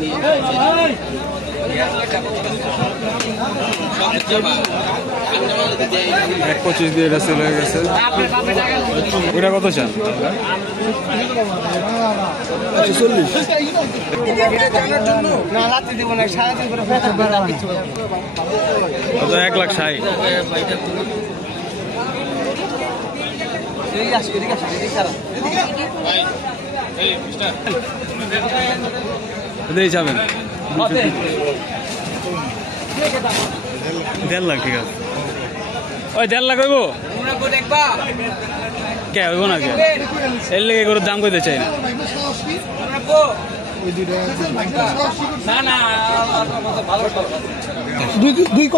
$1.25 দিয়ে এটা সেল হয়ে গেছে। ওইটা কত চান? 140। কত? 1,60,000। যাবেন 1.5 লাখ। ঠিক আছে, ওই 1.5 লাখ হইব কে? হইব না কে? এর লেগে গরুর দাম কইতে চাই না।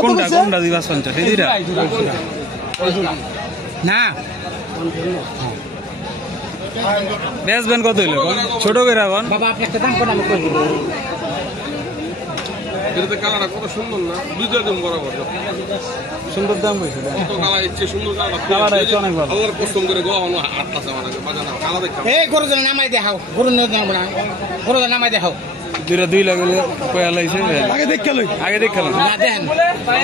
কোনটা 2.50? এই দুইটা না বেচবেন কত হইলো? ছোট করে এখন বাবা আপনি একটা দাম করে আমি কই দিব। এটাতে কালারটা কত সুন্দর না? দুইটা দাম বরাবর সুন্দর দাম হইছে। কত কালার ইচ্ছে সুন্দর কালার আছে অনেক ভালো। আবার কষ্ট করে গো আমার আটটা সামান আছে বাজার না কালা দেখা। এই গরু জন নামাই দেখাও, গরু নাম না, গরু জন নামাই দেখাও। দুইটা 2 লাখ হইলো কয় লাইছে? আগে দেখ লই, আগে দেখ লই না দেন।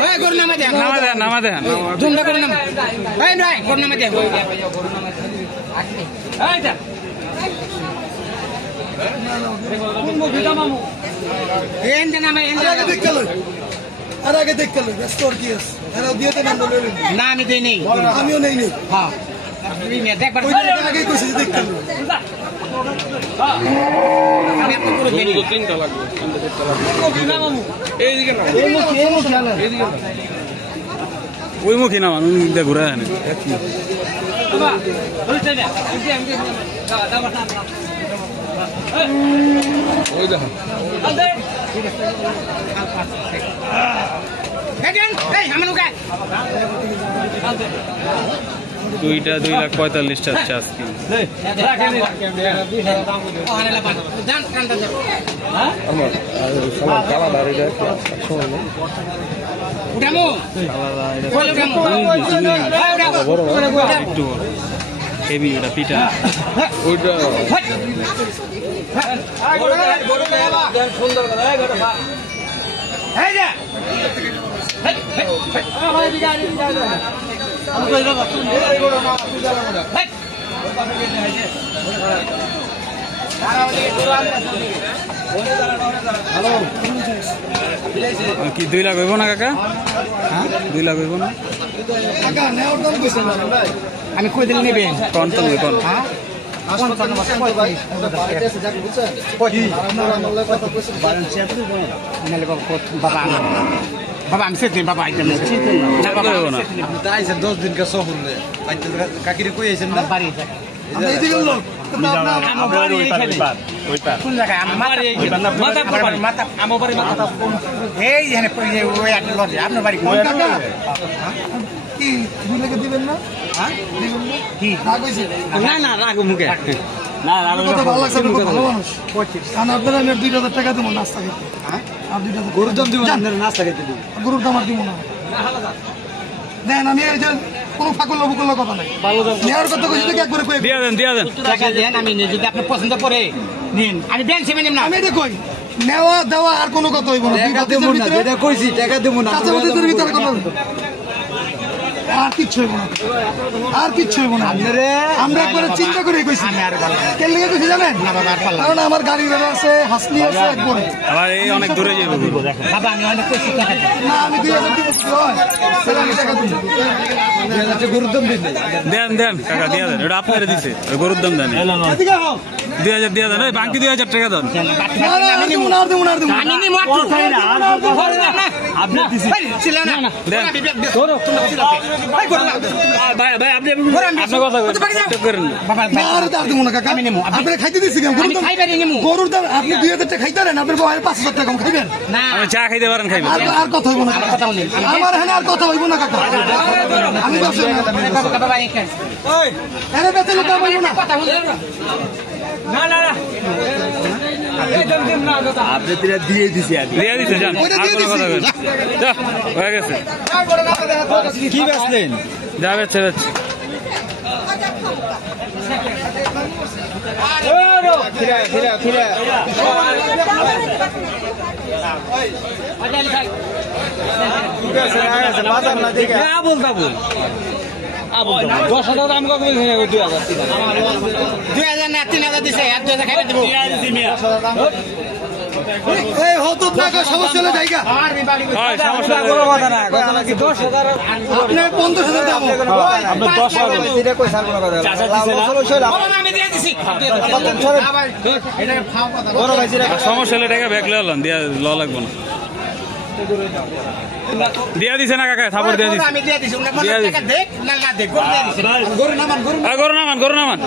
ওই গরু নামাই দেন, নামা দেন জুমটা করে নাম। এই নাই গরু নামাই দেন। এইটা আগে দেখতে না আমি দেই নেই, আমিও নেই নেই। হ্যাঁ আগে কইছি দেখতে তিনটা লাগবে। ওই মুখী না মানুষ ঘুরে আনে দুইটা 2,45,000 চাচ্ছে আজকে। একটু হেভি ওটা পিঠা ওইটা কি 2 লাখ হইব না কাকা? 2 লাখ হইব না? আমি কই দিলে নেবেন কোন তো কোন? বাবা আমি সেদিন বাবা আইতেন না 10 দিন কা সফর কাকিরে কই আইছেন না বাড়ি দিবেন না? না রাখো মুখে না আপনারা 2,000 টাকা দেবো নাস্তা খেতে। গরুর দাম দিব নাস্তা খেতে দিব, গরুর দাম আর দিব না। দেন আমি এই যে কোনো ফাঁকল বুকল কথা নাই, নেওয়ার কথা কইছি তো একবারে কই দিয়া দেন টাকা দেন। আমি যদি আপনি পছন্দ করে নিন, আমি ব্যাংক সেমে নিম না। আমি এটা কই নেওয়া দেওয়া আর কোনো কথা হইব না। টাকা দেব না যেটা কইছি, টাকা দেব না। চাচাবাদের ভিতরে কথা আর কিচ্ছু হইব না, আর কিচ্ছু হইব না। আমরা একবারে চিন্তা করে কইছি। কেন লেগে কইছি জানেন? কারণ আমার গাড়ি বেলা আছে, হাসলি আছে একবারে। আবার এই অনেক দূরে যাইব বাবা। আমি অনেক কইছি টাকা না, আমি 2,000 দিব। সেটা আমি টাকা দিব। 2,000 গরুর দাম দেন দেন টাকা দিয়া দেন। এটা আপনারে দিছে, গরুর দাম দেন। এদিকে আও 2,000 দিয়া দেন। এই বাকি 2,000 টাকা দেন। আমি নিমু না, আমি নিমু মাত্র আপনি দিছি ছিল না দেন। ধরো ভাই আপনি কথা করেন বাবা। আর দাম দেব না কাকা, আমি নিমু। আপনি খাইতে দিছি কেন? গরুর দাম খাইবেন নিমু। গরুর দাম আপনি 2,000 টাকা খাইতে পারেন, আপনার বউয়ের 5,000 টাকা কম খাইবেন না। আমি চা খাইতে পারেন, খাইবেন। আর কথা হইব না, কথা বলেন। আমার এখানে আর কথা হইব না কাকা। আমি বলছি বাবা এখানে ওই আরে বেতে লোক হইব না, কথা বলেন না না না। আপনি তিরা দিয়ে দিছি, দিয়ে দিছে জান। আর কোনো কথা বলেন যা হয়ে গেছে। কি বেচলেন? যাবে ছেড়ে ফিরে $10,000 দাম কত বলছে? 2,000 2,000 না 3,000 দিছে, 2,000 খাইবে দিব। এই হতো টাকা সমস্যা হলে জায়গা কোনো কথা না, কথা নাকি 10,000 আপনি 15,000 দাম আপনি 10,000 এটা কই সার কোনো কথা না। আমি দিয়ে দিছি। বড় ভাই যেটা সমস্যা হলে টাকা ব্যাক লন দিয়া ল লাগবো না দিয়া দিছে না কাকা সাপোর্ট দিয়া দিছে আমি দিয়ে দিছি। উনি বলে টাকা দেখ না না দেখ, গরু দিয়ে দিছি। গরু নামান গরু নামান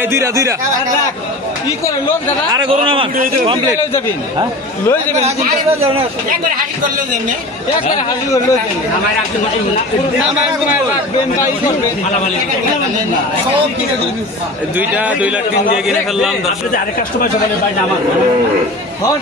এই দুইটা কি করে লোক দাদা? আরে গরু নামান কমপ্লিট লই যাবেন, হ্যাঁ লই যাবেন, চিন্তা করে যাও না। একবারে হাসি করলেও যেমনি। একবারে হাজির করে লই যাবেন। আমার রাখতে পারি না। আমার সময় রাখবেন বা ই করবেন। সব কিনে দিন দুইটা 2,03,000 দিয়ে কিনে ফেললাম। হ্যাঁ,